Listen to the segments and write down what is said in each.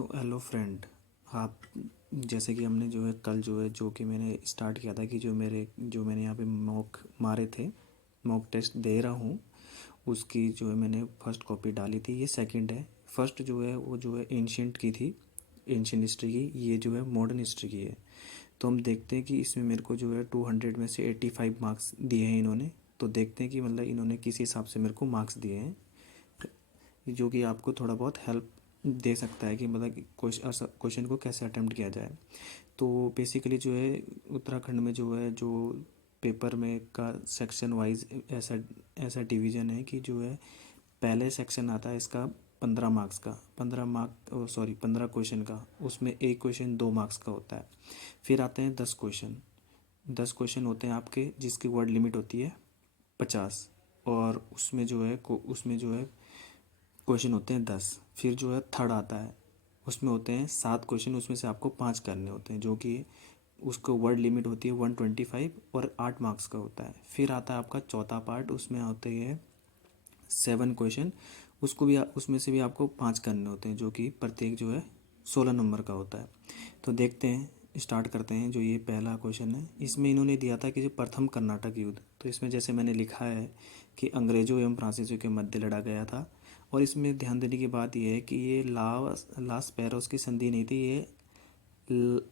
So hello friend. आप जैसे कि हमने जो है कल जो कि मैंने स्टार्ट किया था कि जो मैंने यहाँ पे मॉक मारे थे, मॉक टेस्ट दे रहा हूँ, उसकी जो है मैंने फर्स्ट कॉपी डाली थी। ये सेकंड है। फर्स्ट जो है वो जो है एंशियंट की थी, एंशियंट हिस्ट्री की। ये जो है मॉडर्न हिस्ट्री की है। तो हम देखते हैं कि इसमें मेरे को जो है 200 में से 85 मार्क्स दिए हैं इन्होंने। तो देखते हैं कि मतलब इन्होंने किस हिसाब से मेरे को मार्क्स दिए हैं, जो कि आपको थोड़ा बहुत हेल्प दे सकता है कि मतलब क्वेश्चन को कैसे अटेम्प्ट किया जाए। तो बेसिकली जो है उत्तराखंड में जो है जो पेपर में का सेक्शन वाइज ऐसा ऐसा डिवीज़न है कि जो है पहले सेक्शन आता है इसका 15 मार्क्स का, 15 क्वेश्चन का। उसमें एक क्वेश्चन 2 मार्क्स का होता है। फिर आते हैं 10 क्वेश्चन। 10 क्वेश्चन होते हैं आपके, जिसकी वर्ड लिमिट होती है 50। और उसमें जो है क्वेश्चन होते हैं 10। फिर जो है थर्ड आता है, उसमें होते हैं 7 क्वेश्चन। उसमें से आपको 5 करने होते हैं, जो कि उसको वर्ड लिमिट होती है 125 और 8 मार्क्स का होता है। फिर आता है आपका चौथा पार्ट, उसमें होते हैं 7 क्वेश्चन। उसमें से भी आपको 5 करने होते हैं, जो कि प्रत्येक जो है 16 नंबर का होता है। तो देखते हैं, स्टार्ट करते हैं। जो ये पहला क्वेश्चन है, इसमें इन्होंने दिया था कि जो प्रथम कर्नाटक युद्ध। तो इसमें जैसे मैंने लिखा है कि अंग्रेज़ों एवं फ्रांसीसियों के मध्य लड़ा गया था। और इसमें ध्यान देने की बात यह है कि ये लास पैरोस की संधि नहीं थी, ये ल-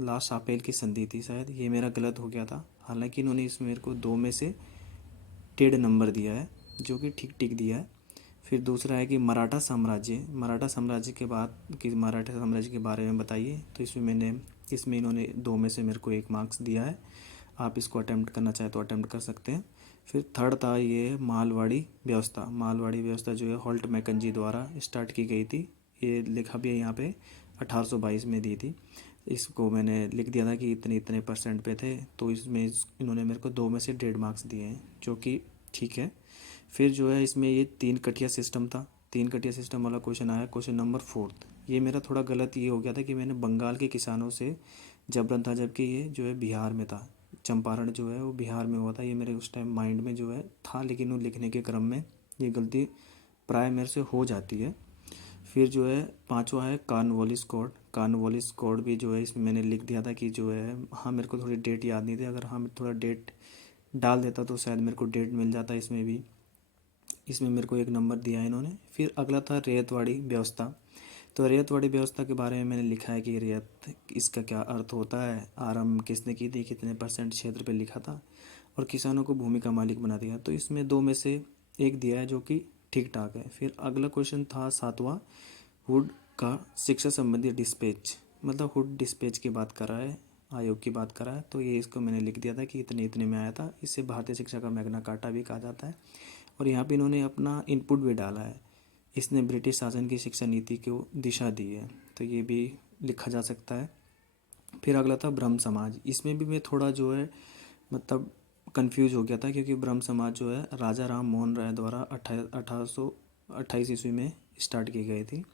लास शापेल की संधि थी शायद। ये मेरा गलत हो गया था। हालांकि इन्होंने इसमें मेरे को 2 में से 1.5 नंबर दिया है, जो कि ठीक ठीक दिया है। फिर दूसरा है कि मराठा साम्राज्य के बारे में बताइए। तो इसमें इन्होंने 2 में से मेरे को 1 मार्क्स दिया है। आप इसको अटेम्प्ट करना चाहें तो अटेम्प्ट कर सकते हैं। फिर थर्ड था ये मालवाड़ी व्यवस्था जो है हॉल्ट मैकेंजी द्वारा स्टार्ट की गई थी। ये लिखा भी है यहाँ पे 1822 में दी थी। इसको मैंने लिख दिया था कि इतने इतने परसेंट पे थे। तो इन्होंने मेरे को 2 में से 1.5 मार्क्स दिए हैं, जो कि ठीक है। फिर जो है इसमें ये 3 कटिया सिस्टम था। 3 कटिया सिस्टम वाला क्वेश्चन आया, क्वेश्चन नंबर 4। ये मेरा थोड़ा गलत ये हो गया था कि मैंने बंगाल के किसानों से जबरन था, जबकि ये जो है बिहार में था। चंपारण जो है वो बिहार में हुआ था। ये मेरे उस टाइम माइंड में जो है था, लेकिन वो लिखने के क्रम में ये गलती प्राय मेरे से हो जाती है। फिर जो है पांचवा है कार्नवालिस कोड भी जो है इसमें मैंने लिख दिया था कि जो है, हाँ मेरे को थोड़ी डेट याद नहीं थी। अगर हाँ मैं थोड़ा डेट डाल देता तो शायद मेरे को डेट मिल जाता। इसमें मेरे को 1 नंबर दिया है इन्होंने। फिर अगला था रैयतवाड़ी व्यवस्था। तो रैयतवाड़ी व्यवस्था के बारे में मैंने लिखा है कि रैयत इसका क्या अर्थ होता है, आरंभ किसने की थी, कितने परसेंट क्षेत्र पे लिखा था, और किसानों को भूमि का मालिक बना दिया। तो इसमें 2 में से 1 दिया है, जो कि ठीक ठाक है। फिर अगला क्वेश्चन था 7वां, हुड का शिक्षा संबंधी डिस्पैच, मतलब हुड डिस्पैच की बात कर रहा है, आयोग की बात कर रहा है। तो ये इसको मैंने लिख दिया था कि इतने इतने में आया था। इससे भारतीय शिक्षा का मैग्ना कार्टा भी कहा जाता है। और यहाँ पे इन्होंने अपना इनपुट भी डाला है, इसने ब्रिटिश शासन की शिक्षा नीति को दिशा दी है। तो ये भी लिखा जा सकता है। फिर अगला था ब्रह्म समाज। इसमें भी मैं थोड़ा जो है मतलब कंफ्यूज हो गया था, क्योंकि ब्रह्म समाज जो है राजा राम मोहन राय द्वारा 1828 ईस्वी में स्टार्ट की गई थी।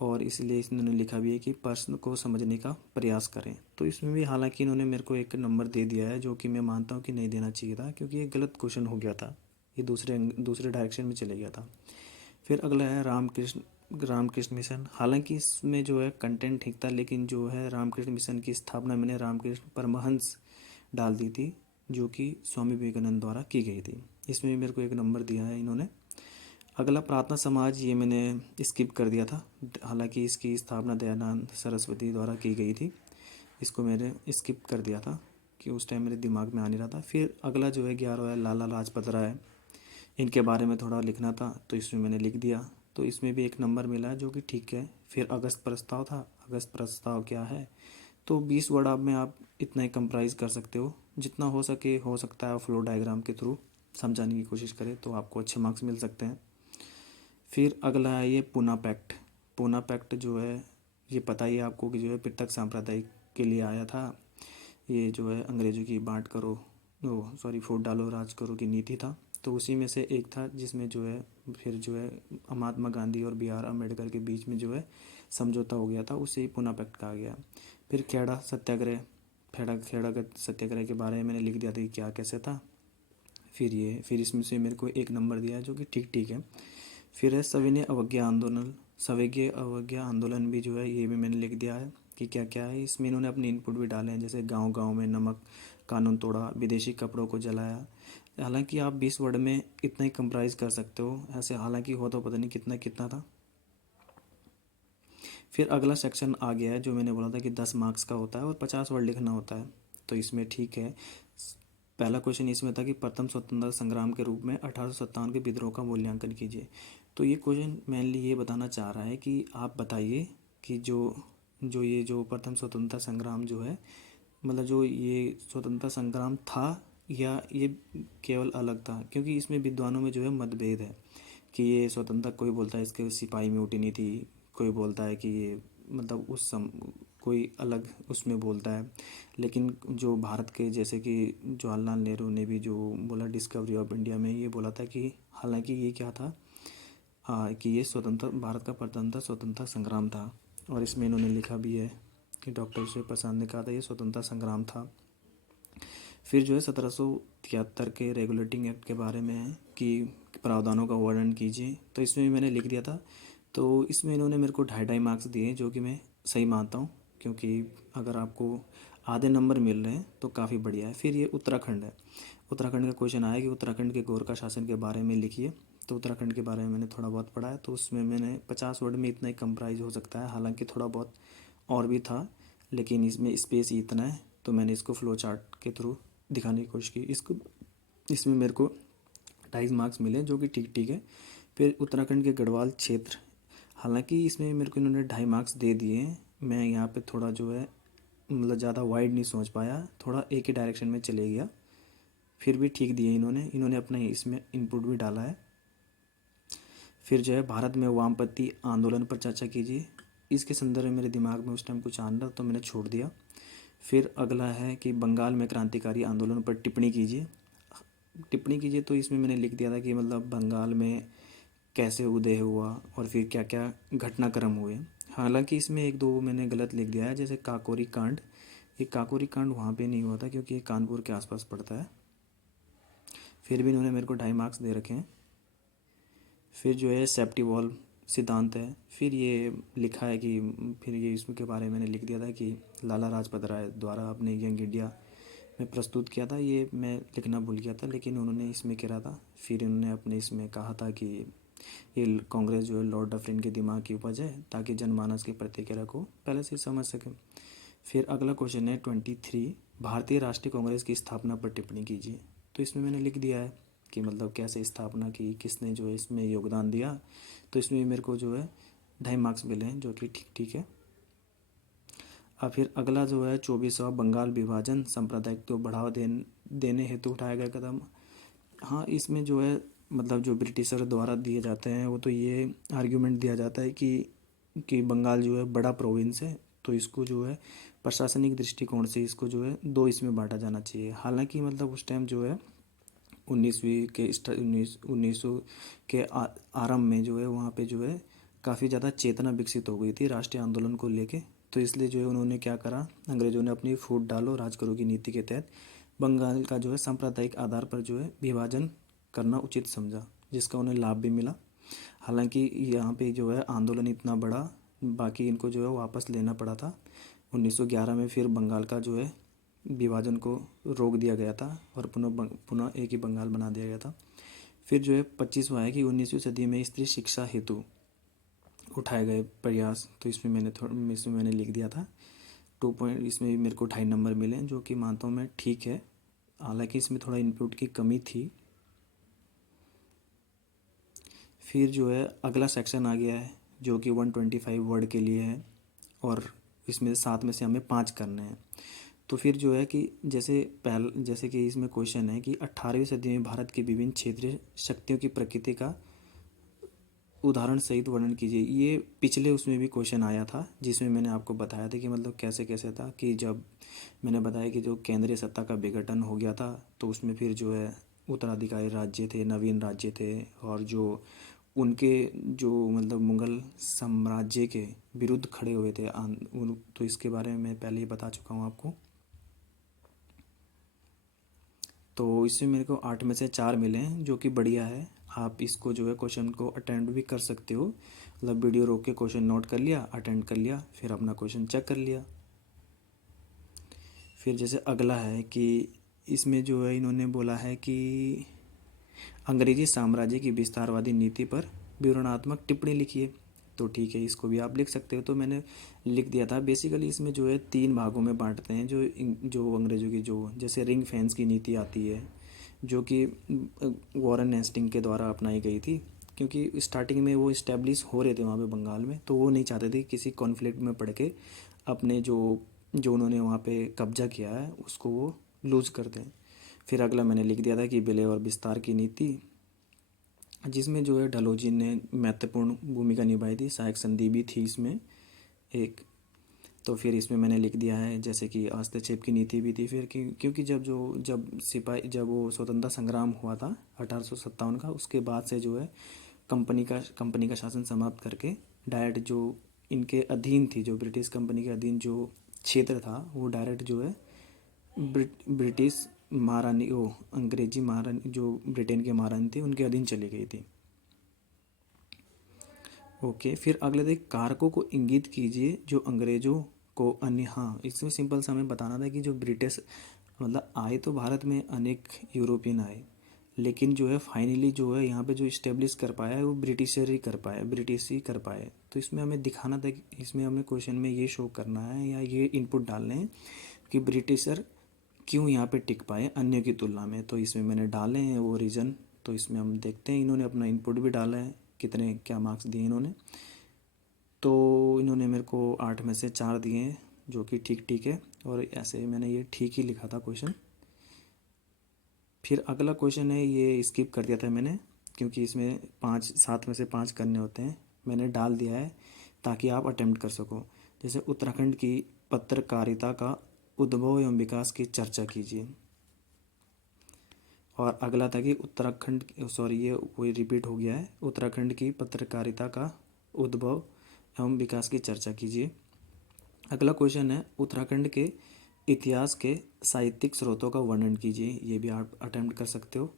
और इसलिए इन्होंने लिखा भी है कि प्रश्न को समझने का प्रयास करें। तो इसमें भी हालांकि इन्होंने मेरे को 1 नंबर दे दिया है, जो कि मैं मानता हूँ कि नहीं देना चाहिए था, क्योंकि ये गलत क्वेश्चन हो गया था। ये दूसरे दूसरे डायरेक्शन में चले गया था। फिर अगला है रामकृष्ण मिशन। हालांकि इसमें जो है कंटेंट ठीक था, लेकिन जो है रामकृष्ण मिशन की स्थापना मैंने रामकृष्ण परमहंस डाल दी थी, जो कि स्वामी विवेकानंद द्वारा की गई थी। इसमें भी मेरे को 1 नंबर दिया है इन्होंने। अगला प्रार्थना समाज, ये मैंने स्किप कर दिया था। हालांकि इसकी स्थापना दयानंद सरस्वती द्वारा की गई थी। इसको मैंने स्किप कर दिया था कि उस टाइम मेरे दिमाग में आ नहीं रहा था। फिर अगला जो है 11वां है लाला लाजपत राय। इनके बारे में थोड़ा लिखना था, तो इसमें मैंने लिख दिया। तो इसमें भी 1 नंबर मिला है, जो कि ठीक है। फिर अगस्त प्रस्ताव था। अगस्त प्रस्ताव क्या है? तो 20 वर्ड आप में आप इतना ही कंप्राइज कर सकते हो, जितना हो सकता है फ्लो डायग्राम के थ्रू समझाने की कोशिश करें तो आपको अच्छे मार्क्स मिल सकते हैं। फिर अगला है ये पूना पैक्ट जो है, ये पता ही है आपको कि जो है पृथक सांप्रदाय के लिए आया था। ये जो है अंग्रेजों की बांट करो, फूट डालो राज करो की नीति था। तो उसी में से एक था, जिसमें जो है फिर जो है महात्मा गांधी और बी आर अम्बेडकर के बीच में जो है समझौता हो गया था, उसे ही पूना पैक्ट कहा गया। फिर खेड़ा सत्याग्रह के बारे में मैंने लिख दिया था कि क्या कैसे था। फिर इसमें से मेरे को 1 नंबर दिया है, जो कि ठीक ठीक है। फिर है सविनय अवज्ञा आंदोलन। सवैज्ञ अवज्ञा आंदोलन भी जो है ये भी मैंने लिख दिया है कि क्या क्या है इसमें। इन्होंने अपने इनपुट भी डाले हैं, जैसे गांव गांव में नमक कानून तोड़ा, विदेशी कपड़ों को जलाया। हालांकि आप 20 वर्ड में इतना ही कंप्राइज कर सकते हो ऐसे, हालांकि हो तो पता नहीं कितना कितना था। फिर अगला सेक्शन आ गया है जो मैंने बोला था कि 10 मार्क्स का होता है और 50 वर्ड लिखना होता है, तो इसमें ठीक है। पहला क्वेश्चन इसमें था कि प्रथम स्वतंत्रता संग्राम के रूप में 1857 के विद्रोह का मूल्यांकन कीजिए। तो ये क्वेश्चन मेनली ये बताना चाह रहा है कि आप बताइए कि जो प्रथम स्वतंत्रता संग्राम जो है, मतलब जो ये स्वतंत्रता संग्राम था या ये केवल अलग था, क्योंकि इसमें विद्वानों में जो है मतभेद है कि ये स्वतंत्रता, कोई बोलता है इसके सिपाही म्यूटिनी थी, कोई बोलता है कि ये मतलब कोई अलग उसमें बोलता है। लेकिन जो भारत के, जैसे कि जवाहरलाल नेहरू ने भी जो बोला डिस्कवरी ऑफ इंडिया में, ये बोला था कि हालांकि ये क्या था, कि ये स्वतंत्र भारत का प्रथम स्वतंत्रता संग्राम था। और इसमें इन्होंने लिखा भी है कि डॉक्टर शिव प्रसाद ने कहा था ये स्वतंत्रता संग्राम था। फिर जो है 1773 के रेगुलेटिंग एक्ट के बारे में है कि प्रावधानों का वर्णन कीजिए, तो इसमें भी मैंने लिख दिया था। तो इसमें इन्होंने मेरे को 2.5 मार्क्स दिए, जो कि मैं सही मानता हूँ, क्योंकि अगर आपको आधे नंबर मिल रहे हैं तो काफ़ी बढ़िया है। फिर ये उत्तराखंड है, उत्तराखंड का क्वेश्चन आया कि उत्तराखंड के गोरखा शासन के बारे में लिखिए। तो उत्तराखंड के बारे में मैंने थोड़ा बहुत पढ़ा है, तो उसमें मैंने 50 वर्ड में इतना ही कंप्राइज हो सकता है, हालांकि थोड़ा बहुत और भी था, लेकिन इसमें स्पेस ही इतना है, तो मैंने इसको फ्लो चार्ट के थ्रू दिखाने की कोशिश की। इसमें मेरे को 2.5 मार्क्स मिले, जो कि ठीक ठीक है। फिर उत्तराखंड के गढ़वाल क्षेत्र, हालांकि इसमें मेरे को इन्होंने 2.5 मार्क्स दे दिए हैं। मैं यहाँ पे थोड़ा जो है मतलब ज़्यादा वाइड नहीं सोच पाया, थोड़ा एक ही डायरेक्शन में चले गया, फिर भी ठीक दिए इन्होंने अपना इसमें इनपुट भी डाला है। फिर जो है भारत में वामपंथी आंदोलन पर चर्चा कीजिए। इसके संदर्भ में मेरे दिमाग में उस टाइम कुछ आना था, तो मैंने छोड़ दिया। फिर अगला है कि बंगाल में क्रांतिकारी आंदोलन पर टिप्पणी कीजिए। तो इसमें मैंने लिख दिया था कि मतलब बंगाल में कैसे उदय हुआ और फिर क्या क्या घटनाक्रम हुए। हालांकि इसमें एक दो मैंने गलत लिख दिया है, जैसे काकोरी कांड। ये काकोरी कांड वहाँ पे नहीं हुआ था, क्योंकि ये कानपुर के आसपास पड़ता है। फिर भी इन्होंने मेरे को 2.5 मार्क्स दे रखे हैं। फिर जो है सेफ्टी वॉल्व सिद्धांत है। फिर ये लिखा है कि फिर ये इसके बारे में मैंने लिख दिया था कि लाला लाजपत राय द्वारा अपने यंग इंडिया में प्रस्तुत किया था, ये मैं लिखना भूल गया था, लेकिन उन्होंने इसमें करा था। फिर उन्होंने अपने इसमें कहा था कि ये कांग्रेस जो है लॉर्ड डफरिन के दिमाग की उपज है, ताकि जनमानस की प्रतिक्रिया को पहले से समझ सकें। फिर अगला क्वेश्चन है 23, भारतीय राष्ट्रीय कांग्रेस की स्थापना पर टिप्पणी कीजिए। तो इसमें मैंने लिख दिया है कि मतलब कैसे स्थापना की, किसने जो है इसमें योगदान दिया। तो इसमें भी मेरे को जो है 2.5 मार्क्स मिले हैं, जो कि ठीक ठीक है। अब फिर अगला जो है 24वां बंगाल विभाजन सांप्रदायिक को बढ़ावा देने हेतु उठाया गया कदम। हाँ, इसमें जो है मतलब जो ब्रिटिशर द्वारा दिए जाते हैं, वो तो ये आर्ग्यूमेंट दिया जाता है कि बंगाल जो है बड़ा प्रोविंस है, तो इसको जो है प्रशासनिक दृष्टिकोण से इसको जो है दो इसमें बांटा जाना चाहिए। हालांकि मतलब उस टाइम जो है 1900 के आरंभ में जो है वहाँ पे जो है काफ़ी ज़्यादा चेतना विकसित हो गई थी राष्ट्रीय आंदोलन को लेके। तो इसलिए जो है उन्होंने क्या करा, अंग्रेज़ों ने अपनी फूट डालो राज करो की नीति के तहत बंगाल का जो है सांप्रदायिक आधार पर जो है विभाजन करना उचित समझा, जिसका उन्हें लाभ भी मिला। हालांकि यहाँ पे जो है आंदोलन इतना बड़ा, बाकी इनको जो है वापस लेना पड़ा था। 1911 में फिर बंगाल का जो है विभाजन को रोक दिया गया था और पुनः एक ही बंगाल बना दिया गया था। फिर जो है 25वां है कि 19वीं सदी में स्त्री शिक्षा हेतु उठाए गए प्रयास। तो इसमें मैंने लिख दिया था 2 पॉइंट, इसमें भी मेरे को 2.5 नंबर मिले, जो कि मानता हूँ मैं ठीक है। हालांकि इसमें थोड़ा इनपुट की कमी थी। फिर जो है अगला सेक्शन आ गया है, जो कि 125 वर्ड के लिए है, और इसमें 7 में से हमें 5 करने हैं। तो फिर जो है कि जैसे कि इसमें क्वेश्चन है कि 18वीं सदी में भारत की विभिन्न क्षेत्रीय शक्तियों की प्रकृति का उदाहरण सहित वर्णन कीजिए। ये पिछले उसमें भी क्वेश्चन आया था, जिसमें मैंने आपको बताया था कि मतलब कैसे कैसे था, कि जब मैंने बताया कि जो केंद्रीय सत्ता का विघटन हो गया था, तो उसमें फिर जो है उत्तराधिकारी राज्य थे, नवीन राज्य थे, और जो उनके जो मतलब मुग़ल साम्राज्य के विरुद्ध खड़े हुए थे तो इसके बारे में मैं पहले ही बता चुका हूँ आपको। तो इसमें मेरे को 8 में से 4 मिले हैं, जो कि बढ़िया है। आप इसको जो है क्वेश्चन को अटेंड भी कर सकते हो, मतलब वीडियो रोक के क्वेश्चन नोट कर लिया, अटेंड कर लिया, फिर अपना क्वेश्चन चेक कर लिया। फिर जैसे अगला है कि इसमें जो है इन्होंने बोला है कि अंग्रेजी साम्राज्य की विस्तारवादी नीति पर विवरणात्मक टिप्पणी लिखिए। तो ठीक है, इसको भी आप लिख सकते हो। तो मैंने लिख दिया था। बेसिकली इसमें जो है 3 भागों में बांटते हैं, जो अंग्रेज़ों की जो जैसे रिंग फेंस की नीति आती है, जो कि वॉरेन हेस्टिंग के द्वारा अपनाई गई थी, क्योंकि स्टार्टिंग में वो इस्टेब्लिश हो रहे थे वहाँ पे बंगाल में, तो वो नहीं चाहते थे किसी कॉन्फ्लिक्ट में पड़ के अपने जो जो उन्होंने वहाँ पे कब्जा किया है उसको वो लूज़ कर दें। फिर अगला मैंने लिख दिया था कि विलय और विस्तार की नीति, जिसमें जो है डलहौजी ने महत्वपूर्ण भूमिका निभाई थी, सहायक संधि भी थी इसमें एक। तो फिर इसमें मैंने लिख दिया है जैसे कि हस्तक्षेप की नीति भी थी। फिर क्योंकि जब वो स्वतंत्रता संग्राम हुआ था 1857 का, उसके बाद से जो है कंपनी का शासन समाप्त करके डायरेक्ट जो इनके अधीन थी, जो ब्रिटिश कंपनी के अधीन जो क्षेत्र था, वो डायरेक्ट जो है ब्रिटिश महारानी, वो अंग्रेजी महारानी, जो ब्रिटेन के महारानी थे, उनके अधीन चली गई थी। ओके, फिर अगले थे कारकों को इंगित कीजिए जो अंग्रेजों को अन्य। हाँ, इसमें सिंपल सा हमें बताना था कि जो ब्रिटिश मतलब आए तो भारत में अनेक यूरोपियन आए, लेकिन जो है फाइनली जो है यहाँ पे जो इस्टेब्लिश कर पाया है वो ब्रिटिशर ही कर पाए, ब्रिटिश ही कर पाए। तो इसमें हमें दिखाना था कि इसमें हमें क्वेश्चन में ये शो करना है या ये इनपुट डालने हैं कि ब्रिटिशर क्यों यहाँ पे टिक पाए अन्य की तुलना में। तो इसमें मैंने डाले हैं वो रीज़न। तो इसमें हम देखते हैं, इन्होंने अपना इनपुट भी डाला है, कितने क्या मार्क्स दिए इन्होंने। तो इन्होंने मेरे को 8 में से 4 दिए हैं, जो कि ठीक ठीक है, और ऐसे मैंने ये ठीक ही लिखा था क्वेश्चन। फिर अगला क्वेश्चन है, ये स्किप कर दिया था मैंने, क्योंकि इसमें 7 में से 5 करने होते हैं, मैंने डाल दिया है ताकि आप अटेम्प्ट कर सको। जैसे उत्तराखंड की पत्रकारिता का उद्भव एवं विकास की चर्चा कीजिए। और अगला था कि उत्तराखंड, सॉरी ये वही रिपीट हो गया है, उत्तराखंड की पत्रकारिता का उद्भव एवं विकास की चर्चा कीजिए। अगला क्वेश्चन है उत्तराखंड के इतिहास के साहित्यिक स्रोतों का वर्णन कीजिए। ये भी आप अटेम्प्ट कर सकते हो।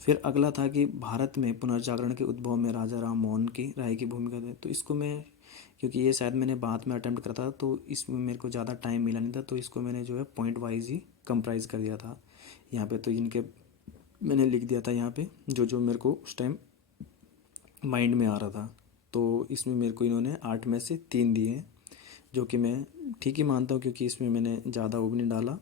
फिर अगला था कि भारत में पुनर्जागरण के उद्भव में राजा राम मोहन की राय की भूमिका थी। तो इसको मैं, क्योंकि ये शायद मैंने बाद में अटेम्प्ट करा था, तो इसमें मेरे को ज़्यादा टाइम मिला नहीं था, तो इसको मैंने जो है पॉइंट वाइज ही कंप्राइज कर दिया था यहाँ पे। तो इनके मैंने लिख दिया था यहाँ पे जो जो मेरे को उस टाइम माइंड में आ रहा था। तो इसमें मेरे को इन्होंने 8 में से 3 दिए हैं, जो कि मैं ठीक ही मानता हूँ, क्योंकि इसमें मैंने ज़्यादा वो भी नहीं डाला।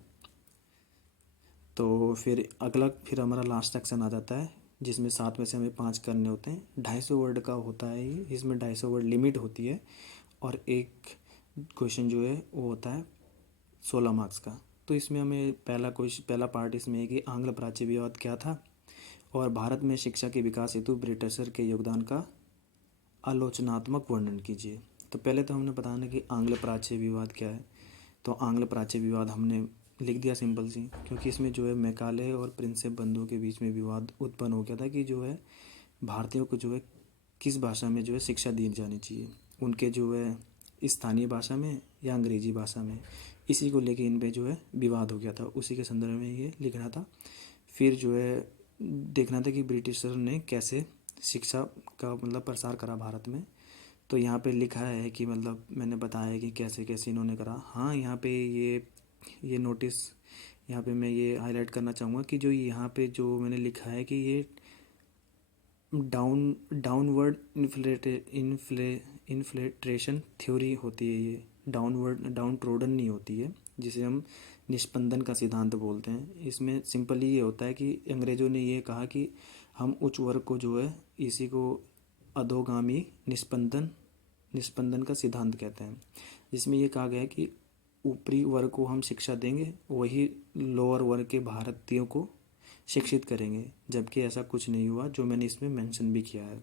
तो फिर हमारा लास्ट सेक्शन आ जाता है, जिसमें 7 में से हमें 5 करने होते हैं। 250 वर्ड का होता है ये, इसमें 250 वर्ड लिमिट होती है, और एक क्वेश्चन जो है वो होता है 16 मार्क्स का। तो इसमें हमें पहला पार्ट इसमें है कि आंग्ल प्राच्य विवाद क्या था, और भारत में शिक्षा के विकास हेतु ब्रिटिशर के योगदान का आलोचनात्मक वर्णन कीजिए। तो पहले तो हमने बताना कि आंग्ल प्राच्य विवाद क्या है। तो आंग्ल प्राच्य विवाद हमने लिख दिया सिंपल सी, क्योंकि इसमें जो है मैकाले और प्रिंसेप बंधुओं के बीच में विवाद उत्पन्न हो गया था कि जो है भारतीयों को जो है किस भाषा में जो है शिक्षा दी जानी चाहिए, उनके जो है स्थानीय भाषा में या अंग्रेजी भाषा में। इसी को लेके इन पे जो है विवाद हो गया था, उसी के संदर्भ में ये लिखना था। फिर जो है देखना था कि ब्रिटिशर ने कैसे शिक्षा का मतलब प्रसार करा भारत में। तो यहाँ पे लिखा है कि मतलब मैंने बताया है कि कैसे कैसे इन्होंने करा। हाँ, यहाँ पे ये नोटिस, यहाँ पे मैं ये हाईलाइट करना चाहूँगा कि जो यहाँ पे जो मैंने लिखा है कि ये डाउनवर्ड इन्फ्लेट्रेशन थ्योरी होती है। ये डाउन ट्रोडन नहीं होती है, जिसे हम निष्पंदन का सिद्धांत बोलते हैं। इसमें सिंपली ये होता है कि अंग्रेज़ों ने ये कहा कि हम उच्च वर्ग को जो है इसी को अधोगामी निष्पंदन का सिद्धांत कहते हैं, जिसमें ये कहा गया है कि ऊपरी वर्ग को हम शिक्षा देंगे, वही लोअर वर्ग के भारतीयों को शिक्षित करेंगे, जबकि ऐसा कुछ नहीं हुआ, जो मैंने इसमें मेंशन भी किया है।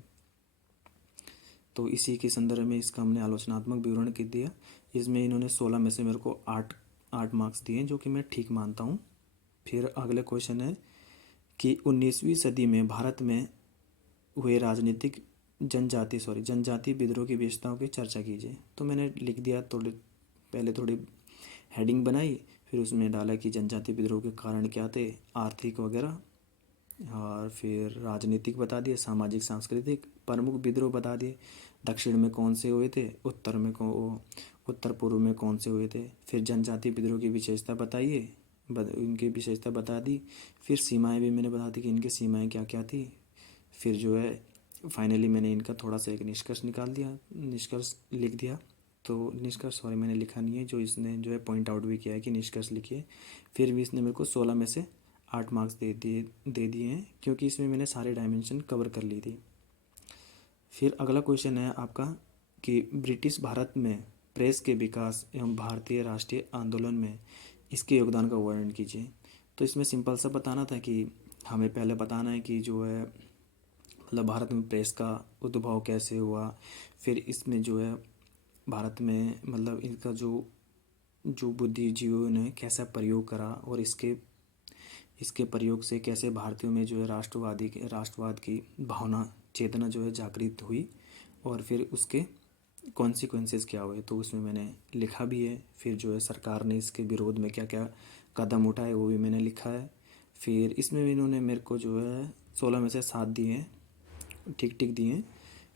तो इसी के संदर्भ में इसका हमने आलोचनात्मक विवरण कर दिया। इसमें इन्होंने 16 में से मेरे को 8 मार्क्स दिए, जो कि मैं ठीक मानता हूँ। फिर अगले क्वेश्चन है कि 19वीं सदी में भारत में हुए राजनीतिक जनजाति विद्रोह की विशेषताओं की चर्चा कीजिए। तो मैंने लिख दिया, पहले थोड़ी हेडिंग बनाई, फिर उसमें डाला कि जनजाति विद्रोह के कारण क्या थे, आर्थिक वगैरह। और फिर राजनीतिक बता दिए, सामाजिक सांस्कृतिक, प्रमुख विद्रोह बता दिए, दक्षिण में कौन से हुए थे, उत्तर पूर्व में कौन से हुए थे। फिर जनजाति विद्रोह की विशेषता बताइए, उनकी विशेषता बता दी। फिर सीमाएं भी मैंने बता दी कि इनकी सीमाएं क्या क्या थी। फिर जो है फाइनली मैंने इनका थोड़ा सा एक निष्कर्ष निकाल दिया, निष्कर्ष लिख दिया। तो निष्कर्ष सॉरी मैंने लिखा नहीं है, जो इसने जो है पॉइंट आउट भी किया है कि निष्कर्ष लिखिए। फिर भी इसने मेरे को 16 में से 8 मार्क्स दे दिए हैं, क्योंकि इसमें मैंने सारे डायमेंशन कवर कर ली थी। फिर अगला क्वेश्चन है आपका कि ब्रिटिश भारत में प्रेस के विकास एवं भारतीय राष्ट्रीय आंदोलन में इसके योगदान का वर्णन कीजिए। तो इसमें सिंपल सा बताना था कि हमें पहले बताना है कि जो है मतलब भारत में प्रेस का उद्भव कैसे हुआ। फिर इसमें जो है भारत में मतलब इनका जो जो बुद्धिजीवियों ने कैसा प्रयोग करा, और इसके इसके प्रयोग से कैसे भारतीयों में जो है राष्ट्रवाद की भावना चेतना जो है जागृत हुई, और फिर उसके कॉन्सिक्वेंसेस क्या हुए, तो उसमें मैंने लिखा भी है। फिर जो है सरकार ने इसके विरोध में क्या क्या कदम उठाए वो भी मैंने लिखा है। फिर इसमें भी इन्होंने मेरे को जो है 16 में से 7 दिए हैं, ठीक ठीक दिए हैं।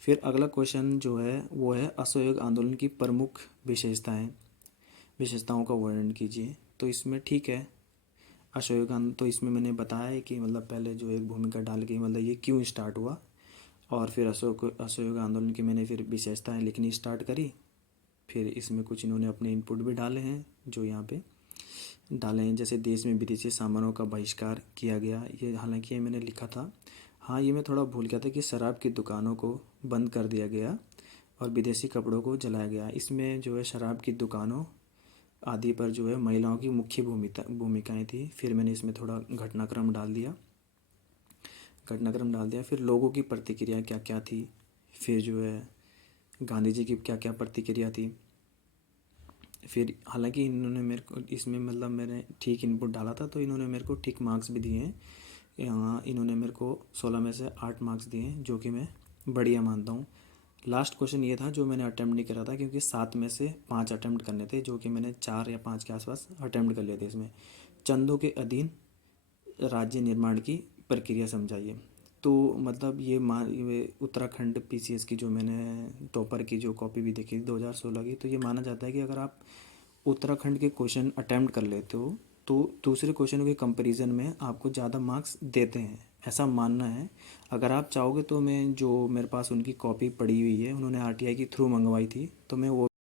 फिर अगला क्वेश्चन जो है वो है असहयोग आंदोलन की प्रमुख विशेषताओं का वर्णन कीजिए। तो इसमें ठीक है, असहयोग आंदोलन तो इसमें मैंने बताया है कि मतलब पहले जो एक भूमिका डाल के मतलब ये क्यों स्टार्ट हुआ, और फिर असहयोग आंदोलन की मैंने फिर विशेषताएं लिखनी स्टार्ट करी। फिर इसमें कुछ इन्होंने अपने इनपुट भी डाले हैं जो यहाँ पे डाले हैं, जैसे देश में विदेशी सामानों का बहिष्कार किया गया, ये हालांकि ये मैंने लिखा था। हाँ, ये मैं थोड़ा भूल गया था कि शराब की दुकानों को बंद कर दिया गया और विदेशी कपड़ों को जलाया गया। इसमें जो है शराब की दुकानों आदि पर जो है महिलाओं की मुख्य भूमिकाएं थी। फिर मैंने इसमें थोड़ा घटनाक्रम डाल दिया। फिर लोगों की प्रतिक्रिया क्या क्या थी, फिर जो है गांधी जी की क्या क्या प्रतिक्रिया थी। फिर हालांकि इन्होंने मेरे को इसमें मतलब मैंने ठीक इनपुट डाला था, तो इन्होंने मेरे को ठीक मार्क्स भी दिए हैं। यहाँ इन्होंने मेरे को 16 में से 8 मार्क्स दिए हैं, जो कि मैं बढ़िया मानता हूँ। लास्ट क्वेश्चन ये था जो मैंने अटैम्प्ट नहीं करा था, क्योंकि 7 में से 5 अटैम्प्ट करने थे, जो कि मैंने 4 या 5 के आसपास अटैम्प्ट कर लिए थे। इसमें चंदों के अधीन राज्य निर्माण की प्रक्रिया समझाइए। तो मतलब ये उत्तराखंड पीसीएस की जो मैंने टॉपर की जो कॉपी भी देखी थी 2016 की, तो ये माना जाता है कि अगर आप उत्तराखंड के क्वेश्चन अटैम्प्ट कर लेते हो तो दूसरे क्वेश्चनों के कंपैरिजन में आपको ज़्यादा मार्क्स देते हैं, ऐसा मानना है। अगर आप चाहोगे तो मैं जो मेरे पास उनकी कॉपी पड़ी हुई है, उन्होंने आरटीआई के थ्रू मंगवाई थी, तो मैं वो